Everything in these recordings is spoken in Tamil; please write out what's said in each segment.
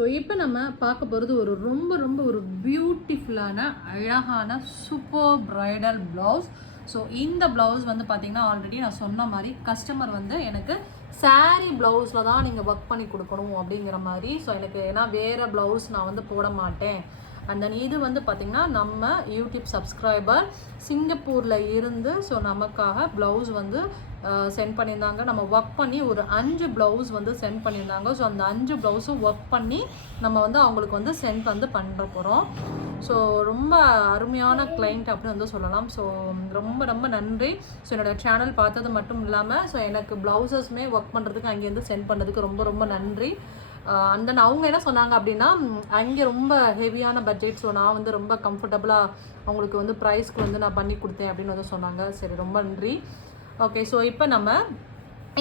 ஸோ இப்போ நம்ம பார்க்க போகிறது ஒரு ரொம்ப ரொம்ப ஒரு பியூட்டிஃபுல்லான அழகான சூப்பர் பிரைடல் ப்ளவுஸ். ஸோ இந்த ப்ளவுஸ் வந்து பார்த்திங்கன்னா ஆல்ரெடி நான் சொன்ன மாதிரி கஸ்டமர் வந்து எனக்கு சாரீ ப்ளவுஸில் தான் நீங்கள் ஒர்க் பண்ணி கொடுக்கணும் அப்படிங்கிற மாதிரி. ஸோ எனக்கு ஏன்னா வேறு ப்ளவுஸ் நான் வந்து போட மாட்டேன். அண்ட் தென் இது வந்து பார்த்திங்கன்னா நம்ம யூடியூப் சப்ஸ்கிரைபர் சிங்கப்பூரில் இருந்து ஸோ நமக்காக ப்ளவுஸ் வந்து சென்ட் பண்ணியிருந்தாங்க. நம்ம ஒர்க் பண்ணி ஒரு 5 ப்ளவுஸ் வந்து சென்ட் பண்ணியிருந்தாங்க. ஸோ அந்த 5 ப்ளவுஸும் ஒர்க் பண்ணி நம்ம வந்து அவங்களுக்கு வந்து சென்ட் வந்து பண்ணுற போகிறோம். ஸோ ரொம்ப அருமையான கிளைண்ட் அப்படின்னு வந்து சொல்லலாம். ஸோ ரொம்ப ரொம்ப நன்றி. ஸோ என்னோடய சேனல் பார்த்தது மட்டும் இல்லாமல் ஸோ எனக்கு ப்ளவுசஸ்மே ஒர்க் பண்ணுறதுக்கு அங்கேருந்து சென்ட் பண்ணுறதுக்கு ரொம்ப ரொம்ப நன்றி. அண்ட் தென் அவங்க என்ன சொன்னாங்க அப்படின்னா அங்கே ரொம்ப ஹெவியான பட்ஜெட். ஸோ நான் வந்து ரொம்ப கம்ஃபர்டபுளாக அவங்களுக்கு வந்து ப்ரைஸ்க்கு வந்து நான் பண்ணி கொடுத்தேன் அப்படின்னு வந்து சொன்னாங்க. சரி, ரொம்ப நன்றி. ஓகே, ஸோ இப்போ நம்ம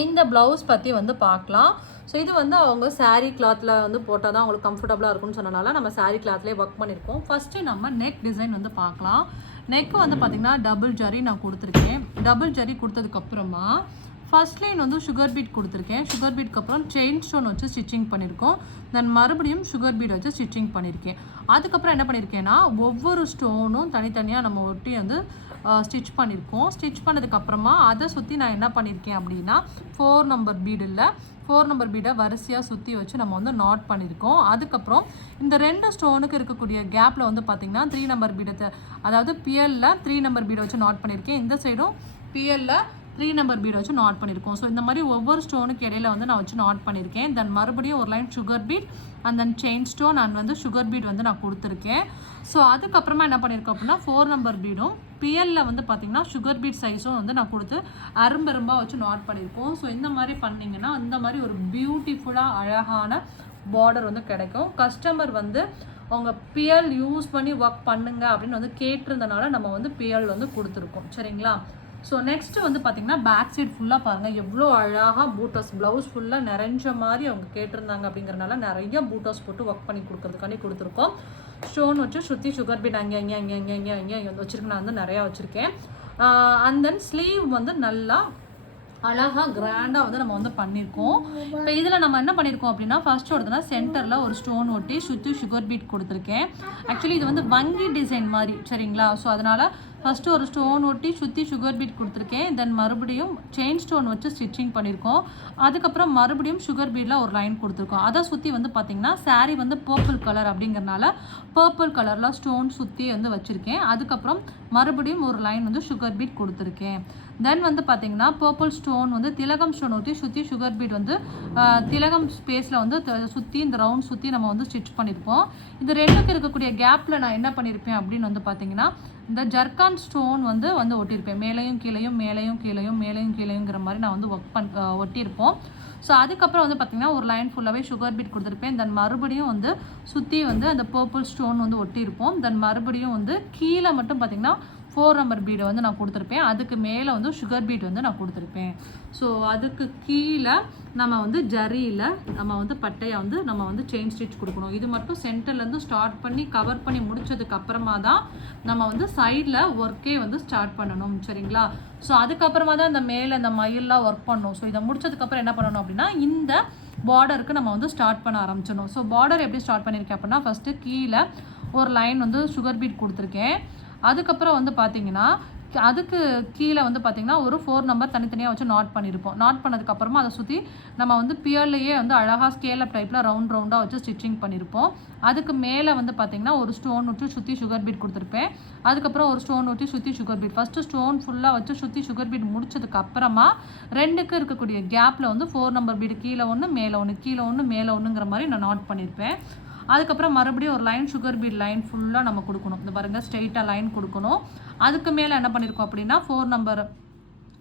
இந்த ப்ளவுஸ் பற்றி வந்து பார்க்கலாம். ஸோ இது வந்து அவங்க சாரீ கிளாத்தில் வந்து போட்டால் தான் அவங்களுக்கு கம்ஃபர்டபுளாக இருக்கும்னு சொன்னனால நம்ம சாரீ கிளாத்லேயே ஒர்க் பண்ணியிருக்கோம். ஃபஸ்ட்டு நம்ம நெக் டிசைன் வந்து பார்க்கலாம். நெக் வந்து பார்த்திங்கன்னா டபுள் ஜரி நான் கொடுத்துருக்கேன். டபுள் ஜரி கொடுத்ததுக்கப்புறமா ஃபர்ஸ்ட் லைன் வந்து சுகர் பீட் கொடுத்துருக்கேன். சுகர் பீட்க்கு அப்புறம் செயின் ஸ்டோன் வச்சு ஸ்டிச்சிங் பண்ணியிருக்கோம். தென் மறுபடியும் சுகர் பீட் வச்சு ஸ்டிச்சிங் பண்ணியிருக்கேன். அதுக்கப்புறம் என்ன பண்ணியிருக்கேன்னா ஒவ்வொரு ஸ்டோனும் தனித்தனியாக நம்ம ஒட்டி வந்து ஸ்டிச் பண்ணியிருக்கோம். ஸ்டிச் பண்ணதுக்கப்புறமா அதை சுற்றி நான் என்ன பண்ணியிருக்கேன் அப்படின்னா 4 நம்பர் பீடு இல்லை 4 நம்பர் பீடை வரிசையாக சுற்றி வச்சு நம்ம வந்து நாட் பண்ணியிருக்கோம். அதுக்கப்புறம் இந்த 2 ஸ்டோனுக்கு இருக்கக்கூடிய கேப்பில் வந்து பார்த்திங்கன்னா 3 நம்பர் பீடத்தை அதாவது பிஎல்ல 3 நம்பர் பீடை வச்சு நாட் பண்ணியிருக்கேன். இந்த சைடும் பிஎல்ல 3 நம்பர் பீட் வச்சு நாட் பண்ணியிருக்கோம். ஸோ இந்த மாதிரி ஒவ்வொரு ஸ்டோனுக்கு இடையில வந்து நான் வச்சு நாட் பண்ணியிருக்கேன். தென் மறுபடியும் ஒரு line sugar beat and then chain stone and வந்து சுகர் பீட் வந்து நான் கொடுத்துருக்கேன். ஸோ அதுக்கப்புறமா என்ன பண்ணியிருக்கோம் அப்படின்னா 4 நம்பர் பீடும் பிஎல்ல வந்து பார்த்திங்கன்னா சுகர் பீட் சைஸும் வந்து நான் கொடுத்து அரும்பரும்பாக வச்சு நாட் பண்ணியிருக்கோம். ஸோ இந்த மாதிரி பண்ணிங்கன்னா இந்த மாதிரி ஒரு பியூட்டிஃபுல்லாக அழகான பார்டர் வந்து கிடைக்கும். கஸ்டமர் வந்து அவங்க பிஎல் யூஸ் பண்ணி ஒர்க் பண்ணுங்க அப்படின்னு வந்து கேட்டிருந்தனால நம்ம வந்து பிஎல் வந்து கொடுத்துருக்கோம். சரிங்களா? ஸோ நெக்ஸ்ட்டு வந்து பார்த்திங்கன்னா பேக் சைட் ஃபுல்லாக பாருங்கள் எவ்வளோ அழகாக பூட்டஸ் ப்ளவுஸ் ஃபுல்லாக நிறைஞ்ச மாதிரி அவங்க கேட்டிருந்தாங்க. அப்படிங்கிறனால நிறைய பூட்டஸ் போட்டு ஒர்க் பண்ணி கொடுக்கறதுக்காண்டி கொடுத்துருக்கோம். ஸ்டோன் வச்சு சுற்றி சுகர் பீட் அங்கே வச்சுருக்கேன். நான் வந்து நிறையா வச்சுருக்கேன். அண்ட் தென் ஸ்லீவ் வந்து நல்லா அழகாக கிராண்டாக வந்து நம்ம வந்து பண்ணியிருக்கோம். இப்போ இதில் நம்ம என்ன பண்ணியிருக்கோம் அப்படின்னா ஃபர்ஸ்ட் ஒருத்தனா சென்டரில் ஒரு ஸ்டோன் ஒட்டி சுற்றி சுகர் பீட் கொடுத்துருக்கேன். ஆக்சுவலி இது வந்து வங்கி டிசைன் மாதிரி. சரிங்களா? ஸோ அதனால் ஃபஸ்ட்டு ஒரு ஸ்டோன் ஒட்டி சுற்றி சுகர் பீட் கொடுத்துருக்கேன். தென் மறுபடியும் செயின் ஸ்டோன் வச்சு ஸ்டிச்சிங் பண்ணியிருக்கோம். அதுக்கப்புறம் மறுபடியும் சுகர் பீடில் ஒரு லைன் கொடுத்துருக்கோம். அதை சுற்றி வந்து பார்த்திங்கன்னா சாரீ வந்து பர்பிள் கலர் அப்படிங்கிறனால பர்பிள் கலரில் ஸ்டோன் சுற்றி வந்து வச்சுருக்கேன். அதுக்கப்புறம் மறுபடியும் ஒரு லைன் வந்து சுகர் பீட் கொடுத்துருக்கேன். தென் வந்து பார்த்திங்கன்னா பர்பிள் ஸ்டோன் வந்து திலகம் ஸ்டோன் ஊற்றி சுற்றி சுகர் பீட் வந்து திலகம் ஸ்பேஸில் வந்து சுற்றி இந்த ரவுண்ட் சுற்றி நம்ம வந்து ஸ்டிச் பண்ணியிருப்போம். இந்த ரெண்டுக்கு இருக்கக்கூடிய கேப்பில் நான் என்ன பண்ணியிருப்பேன் அப்படின்னு வந்து பார்த்திங்கன்னா இந்த ஜர்கான் ஸ்டோன் வந்து ஒட்டியிருப்பேன். மேலேயும் கீழேயும் மேலேயும் கீழேயும் மேலேயும் கீழேயுங்கிற மாதிரி நான் வந்து ஒட்டியிருப்போம். ஸோ அதுக்கப்புறம் வந்து பார்த்திங்கன்னா ஒரு லைன் ஃபுல்லாகவே சுகர் பீட் கொடுத்துருப்பேன். தென் மறுபடியும் வந்து சுற்றி வந்து அந்த பர்பிள் ஸ்டோன் வந்து ஒட்டியிருப்போம். தென் மறுபடியும் வந்து கீழே மட்டும் பார்த்திங்கன்னா 4 நம்பர் பீடை வந்து நான் கொடுத்துருப்பேன். அதுக்கு மேலே வந்து சுகர் பீட் வந்து நான் கொடுத்துருப்பேன். ஸோ அதுக்கு கீழே நம்ம வந்து ஜரியில் நம்ம வந்து பட்டையை வந்து நம்ம வந்து செயின் ஸ்டிச் கொடுக்கணும். இது மட்டும் சென்டர்லேருந்து ஸ்டார்ட் பண்ணி கவர் பண்ணி முடிச்சதுக்கு அப்புறமா தான் நம்ம வந்து சைடில் ஒர்க்கே வந்து ஸ்டார்ட் பண்ணணும். சரிங்களா? ஸோ அதுக்கப்புறமா தான் இந்த மேலே இந்த மயிலெலாம் ஒர்க் பண்ணணும். ஸோ இதை முடிச்சதுக்கப்புறம் என்ன பண்ணணும் அப்படின்னா இந்த பார்டருக்கு நம்ம வந்து ஸ்டார்ட் பண்ண ஆரம்பிச்சிடணும். ஸோ பார்டர் எப்படி ஸ்டார்ட் பண்ணியிருக்கேன் அப்படின்னா ஃபஸ்ட்டு கீழே ஒரு லைன் வந்து சுகர் பீட் கொடுத்துருக்கேன். அதுக்கப்புறம் வந்து பார்த்திங்கன்னா அதுக்கு கீழே வந்து பார்த்திங்கன்னா ஒரு 4 நம்பர் தனித்தனியாக வச்சு நாட் பண்ணியிருப்போம். நாட் பண்ணதுக்கப்புறமா அதை சுற்றி நம்ம வந்து பியர்லேயே வந்து அழகாக ஸ்கேலப் டைப்பில் ரவுண்டாக வச்சு ஸ்டிச்சிங் பண்ணியிருப்போம். அதுக்கு மேலே வந்து பார்த்திங்கன்னா ஒரு ஸ்டோன் ஊற்றி சுற்றி சுகர் பீட் கொடுத்துருப்பேன். அதுக்கப்புறம் ஒரு ஸ்டோன் ஊற்றி சுற்றி சுகர் பீட் ஃபஸ்ட்டு ஸ்டோன் ஃபுல்லாக வச்சு சுற்றி சுகர் பீட் முடிச்சதுக்கப்புறமா 2க்கு இருக்கக்கூடிய கேப்பில் வந்து 4 நம்பர் பீடு கீழே ஒன்று மேலே ஒன்று கீழே ஒன்று மேலே ஒன்றுங்கிற மாதிரி நான் நாட் பண்ணியிருப்பேன். அதுக்கப்புறம் மறுபடியும் ஒரு லைன் சுகர் பீட் லைன் ஃபுல்லாக நம்ம கொடுக்கணும். இந்த பாருங்கள் ஸ்ட்ரெயிட்டாக லைன் கொடுக்கணும். அதுக்கு மேலே என்ன பண்ணியிருக்கோம் அப்படின்னா 4 நம்பர்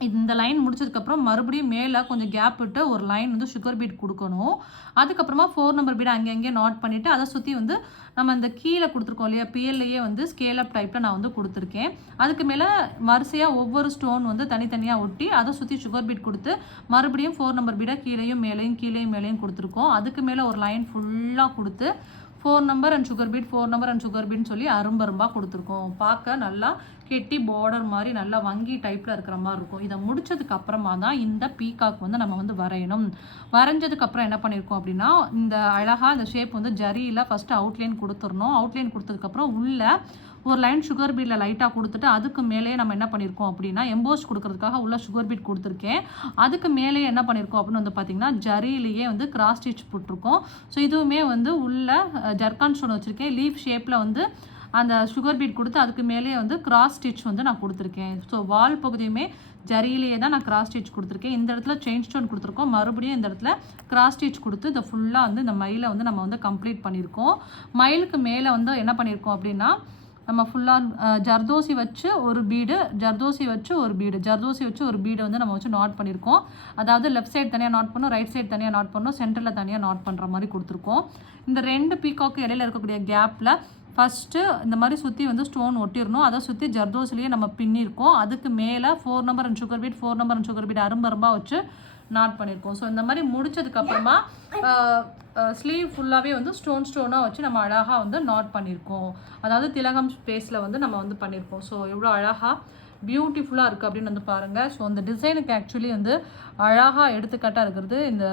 இந்த லைன் முடிச்சதுக்கப்புறம் மறுபடியும் மேலே கொஞ்சம் கேப் விட்டு ஒரு லைன் வந்து சுகர் பீட் கொடுக்கணும். அதுக்கப்புறமா 4 நம்பர் பீடை அங்கங்கே நாட் பண்ணிவிட்டு அதை சுற்றி வந்து நம்ம இந்த கீழே கொடுத்துருக்கோம் இல்லையா பிஎல்லையே வந்து ஸ்கேலப் டைப்பில் நான் வந்து கொடுத்துருக்கேன். அதுக்கு மேலே வரிசையாக ஒவ்வொரு ஸ்டோன் வந்து தனித்தனியாக ஒட்டி அதை சுற்றி சுகர் பீட் கொடுத்து மறுபடியும் 4 நம்பர் பீடை கீழேயும் மேலேயும் கீழேயும் மேலேயும் கொடுத்துருக்கோம். அதுக்கு மேலே ஒரு லைன் ஃபுல்லாக கொடுத்து 4 number and sugar bead 4 number and sugar பீட்னு சொல்லி அரும்பரும்பாக கொடுத்துருக்கோம். பார்க்க நல்லா கெட்டி பார்டர் மாதிரி நல்லா வங்கி டைப்பில் இருக்கிற மாதிரி இருக்கும். இதை முடிச்சதுக்கு அப்புறமா தான் இந்த பீகாக் வந்து நம்ம வந்து வரையணும். வரைஞ்சதுக்கப்புறம் என்ன பண்ணியிருக்கோம் அப்படின்னா, இந்த அழகாக இந்த ஷேப் வந்து ஜரியில் ஃபஸ்ட்டு அவுட்லைன் கொடுத்துடணும். அவுட்லைன் கொடுத்ததுக்கப்புறம் உள்ள ஒரு லைன் சுகர் பீட்டில் லைட்டாக கொடுத்துட்டு அதுக்கு மேலேயே நம்ம என்ன பண்ணியிருக்கோம் அப்படின்னா, எம்போஸ் கொடுக்கறதுக்காக உள்ள சுகர் பீட் கொடுத்துருக்கேன். அதுக்கு மேலேயே என்ன பண்ணியிருக்கோம் அப்படின்னு வந்து பார்த்திங்கன்னா, ஜரியிலேயே வந்து கிராஸ் ஸ்டிச் போட்டிருக்கோம். ஸோ இதுவுமே வந்து உள்ள ஜர்கான் ஸ்டோன் வச்சுருக்கேன். லீஃப் ஷேப்பில் வந்து அந்த சுகர் பீட் கொடுத்து அதுக்கு மேலேயே வந்து கிராஸ் ஸ்டிச் வந்து நான் கொடுத்துருக்கேன். ஸோ வால் பகுதியுமே ஜரியிலேயே தான் நான் கிராஸ் ஸ்டிச் கொடுத்துருக்கேன். இந்த இடத்துல செயின் ஸ்டோன் கொடுத்துருக்கோம். மறுபடியும் இந்த இடத்துல கிராஸ் ஸ்டிச் கொடுத்து இதை ஃபுல்லாக வந்து இந்த மயிலை வந்து நம்ம வந்து கம்ப்ளீட் பண்ணியிருக்கோம். மயிலுக்கு மேலே வந்து என்ன பண்ணியிருக்கோம் அப்படின்னா, நம்ம ஃபுல்லாக ஜர்தோசி வச்சு ஒரு பீடு, ஜர்தோசி வச்சு ஒரு பீடு, ஜர்தோசி வச்சு ஒரு பீடு வந்து நம்ம வச்சு நாட் பண்ணியிருக்கோம். அதாவது லெஃப்ட் சைடு தனியாக நாட் பண்ணோம், ரைட் சைடு தனியாக நாட் பண்ணோம், சென்டரில் தனியாக நாட் பண்ணுற மாதிரி கொடுத்துருக்கோம். இந்த 2 பீகாக்கு இடையில இருக்கக்கூடிய கேப்பில் ஃபஸ்ட்டு இந்த மாதிரி சுற்றி வந்து ஸ்டோன் ஒட்டிடணும். அதை சுற்றி ஜர்தோசிலேயே நம்ம பின்னிருக்கோம். அதுக்கு மேலே 4 number and sugar bead, 4 number and sugar bead அரும்பரும்பாக வச்சு நாட் பண்ணியிருக்கோம். ஸோ இந்த மாதிரி முடிச்சதுக்கப்புறமா ஸ்லீவ் ஃபுல்லாகவே வந்து ஸ்டோனாக வச்சு நம்ம அழகாக வந்து நாட் பண்ணியிருக்கோம். அதாவது திலகம் ஸ்பேஸில் வந்து நம்ம வந்து பண்ணியிருக்கோம். ஸோ எவ்வளோ அழகாக பியூட்டிஃபுல்லாக இருக்குது அப்படின்னு வந்து பாருங்கள். ஸோ அந்த டிசைனுக்கு ஆக்சுவலி வந்து அழகாக எடுத்துக்காட்டாக இருக்கிறது இந்த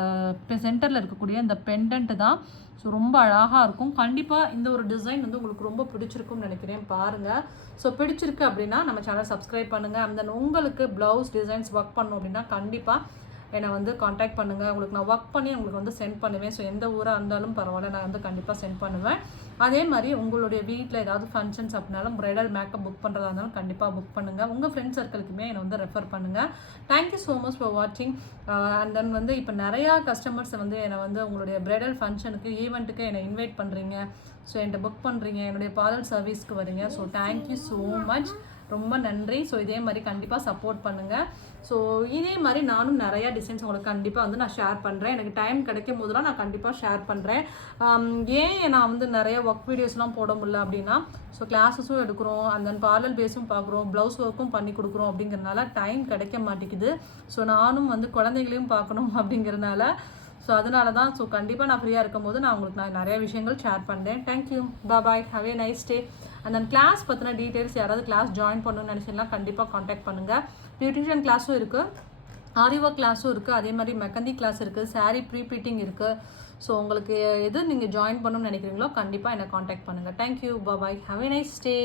சென்டரில் இருக்கக்கூடிய இந்த பெண்டன்ட்டு தான். ஸோ ரொம்ப அழகாக இருக்கும். கண்டிப்பாக இந்த ஒரு டிசைன் வந்து உங்களுக்கு ரொம்ப பிடிச்சிருக்கும்னு நினைக்கிறேன். பாருங்கள். ஸோ பிடிச்சிருக்கு அப்படின்னா நம்ம சேனல் சப்ஸ்கிரைப் பண்ணுங்கள். அந்த உங்களுக்கு ப்ளவுஸ் டிசைன்ஸ் ஒர்க் பண்ணணும் அப்படின்னா கண்டிப்பாக என்னை வந்து காண்டாக்ட் பண்ணுங்கள். உங்களுக்கு நான் ஒர்க் பண்ணி உங்களுக்கு வந்து சென்ட் பண்ணுவேன். ஸோ எந்த ஊராக இருந்தாலும் பரவாயில்ல, நான் வந்து கண்டிப்பாக சென்ட் பண்ணுவேன். அதே மாதிரி உங்களுடைய வீட்டில் ஏதாவது ஃபங்க்ஷன்ஸ் அப்படின்னாலும் ப்ரைடல் மேக்கப் புக் பண்ணுறதா இருந்தாலும் கண்டிப்பாக புக் பண்ணுங்கள். உங்கள் ஃப்ரெண்ட்ஸ் சர்க்கிளுக்குமே என்னை வந்து ரெஃபர் பண்ணுங்கள். தேங்க்யூ ஸோ மச் ஃபார் வாட்சிங். அண்ட் தென் வந்து இப்போ நிறையா கஸ்டமர்ஸ் வந்து என்னை வந்து உங்களுடைய ப்ரைடல் ஃபங்க்ஷனுக்கு ஈவெண்ட்டுக்கு என்னை இன்வைட் பண்ணுறீங்க. ஸோ என்கிட்ட புக் பண்ணுறீங்க, என்னுடைய பார்லர் சர்வீஸ்க்கு வரீங்க. ஸோ தேங்க்யூ ஸோ மச், ரொம்ப நன்றி. ஸோ இதே மாதிரி கண்டிப்பாக சப்போர்ட் பண்ணுங்கள். ஸோ இதே மாதிரி நானும் நிறையா டிசைன்ஸ் உங்களுக்கு கண்டிப்பாக வந்து நான் ஷேர் பண்ணுறேன். எனக்கு டைம் கிடைக்கும் போதெல்லாம் நான் கண்டிப்பாக ஷேர் பண்ணுறேன். ஏன் நான் வந்து நிறைய ஒர்க் வீடியோஸ்லாம் போட முடியல அப்படின்னா, ஸோ கிளாஸஸும் எடுக்கிறோம், அந்த பார்லர் பேஸும் பார்க்குறோம், ப்ளவுஸ் ஒர்க்கும் பண்ணி கொடுக்குறோம். அப்படிங்கிறதுனால டைம் கிடைக்க மாட்டேங்குது. ஸோ நானும் வந்து குழந்தைகளையும் பார்க்கணும் அப்படிங்கிறதுனால ஸோ அதனால தான். ஸோ கண்டிப்பாக நான் ஃப்ரீயாக இருக்கும் போது நான் உங்களுக்கு நான் நிறைய விஷயங்கள் ஷேர் பண்ணுறேன். Thank you, bye, have a nice day. And அந்த கிளாஸ் பற்றின டீட்டெயில்ஸ் யாராவது கிளாஸ் ஜாயின் பண்ணணும்னு நினச்சிங்கன்னா கண்டிப்பாக காண்டாக்ட் பண்ணுங்கள். பியூட்டிஷியன் கிளாஸும் இருக்குது, ஆரி ஒர்க் கிளாஸும் இருக்குது, அதே மாதிரி மெஹந்தி கிளாஸ் இருக்குது, சாரீ ப்ரீ-ப்ளீட்டிங் இருக்குது. ஸோ உங்களுக்கு எது நீங்கள் ஜாயின் பண்ணணும்னு நினைக்கிறீங்களோ கண்டிப்பாக என்னை காண்டாக்ட் பண்ணுங்கள். Thank you, bye, have a nice day.